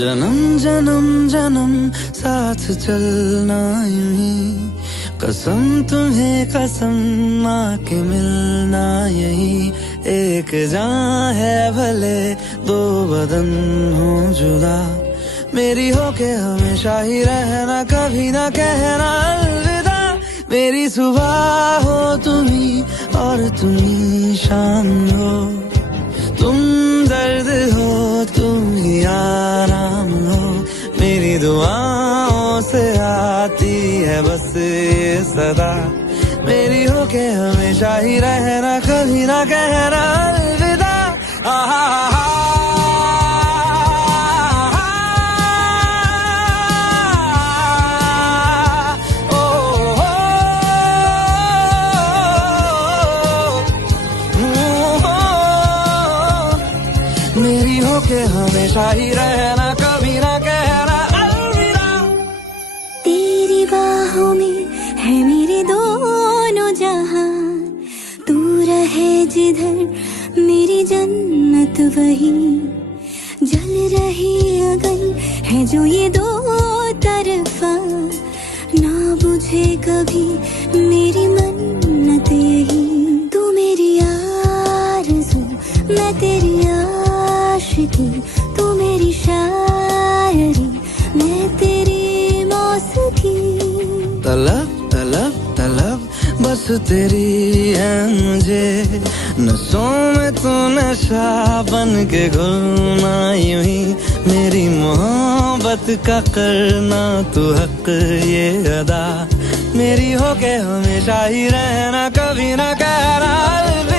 जन्म जन्म जन्म साथ चलना यूं ही, कसम तुम्हें कसम माँ के मिलना यही। एक जान है भले दो बदन हो जुदा, मेरी होके हमेशा ही रहना, कभी ना कहना अलविदा। मेरी सुबह हो तुम्ही और तुम्ही शाम हो, तुम दर्द हो तुम ही आराम हो। मेरी दुआओं से आती है बस ये सदा, मेरी होके हमेशा ही रहना, कभी ना कहना अलविदा। मेरी होके हमेशा ही रहना, कभी ना कहना अलविदा। तेरी बाहों में है मेरे दोनों जहां, तू रहे जिधर मेरी जन्नत वही। जल रही अगन है जो ये दो तरफा, ना बुझे कभी मेरी मन्नत यही। तू मेरी आरज़ू मैं तेरी आशिकी, तू मेरी शायरी मैं तेरी मौसीकी। तलब तलब तलब बस तेरी है मुझे, नसों में तू नशा बन के घुलना यूं ही। मेरी मोहब्बत का करना तू हक ये अदा, मेरी होके हमेशा ही रहना, कभी ना कहना अलविदा।